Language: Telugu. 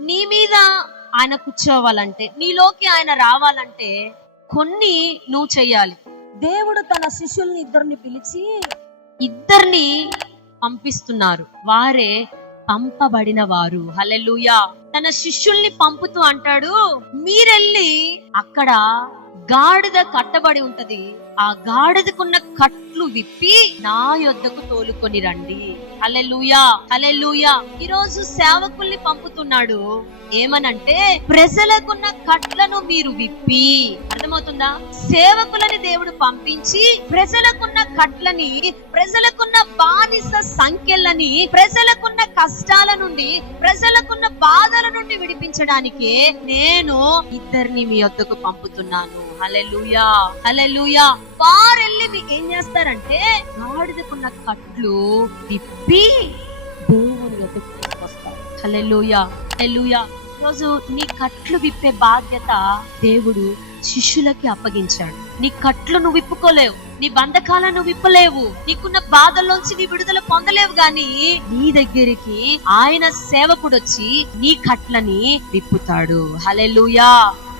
నీ మీద ఆయన కూర్చోవాలంటే, నీలోకి ఆయన రావాలంటే కొన్ని నువ్వు చెయ్యాలి. దేవుడు తన శిష్యుల్ని ఇద్దరిని పిలిచి ఇద్దరిని పంపిస్తున్నారు, వారే పంపబడిన వారు. హల్లెలూయా. తన శిష్యుల్ని పంపుతూ అంటాడు, మీరెళ్ళి అక్కడ గాడిద కట్టబడి ఉంటది, ఆ గాడిదకున్న కట్లు విప్పి నా యొద్దకు తోలుకొని రండి. హల్లెలూయా, హల్లెలూయా. ఈరోజు సేవకుల్ని పంపుతున్నాడు, ఏమనంటే ప్రజలకున్న కట్లను మీరు విప్పి. అర్థమవుతుందా? సేవకులని దేవుడు పంపించి ప్రజలకున్న కట్లని, ప్రజలకున్న బానిస సంఖ్యలని, ప్రజలకున్న కష్టాల నుండి, ప్రజలకున్న బాధల నుండి విడిపించడానికే నేను ఇద్దరిని మీ వద్దకు పంపుతున్నాను. హల్లెలూయా, హల్లెలూయా. వారెళ్ళి మీకు ఏం చేస్తారంటే గాడిదకున్న కట్లు విప్పి దేవుని వద్దకు తీసుకొస్తారు. హల్లెలూయా, హల్లెలూయా. రోజు నీ కట్లు విప్పే బాధ్యత దేవుడు శిష్యులకి అప్పగించాడు. నీ కట్లు నువ్వు విప్పుకోలేవు, నీ బంధకాలను నువ్వు విప్పలేవు, నీకున్న బాధల్లోంచి నీ విడుదల పొందలేవు, గాని నీ దగ్గరికి ఆయన సేవకుడు వచ్చి నీ కట్లని విప్పుతాడు. హల్లెలూయా.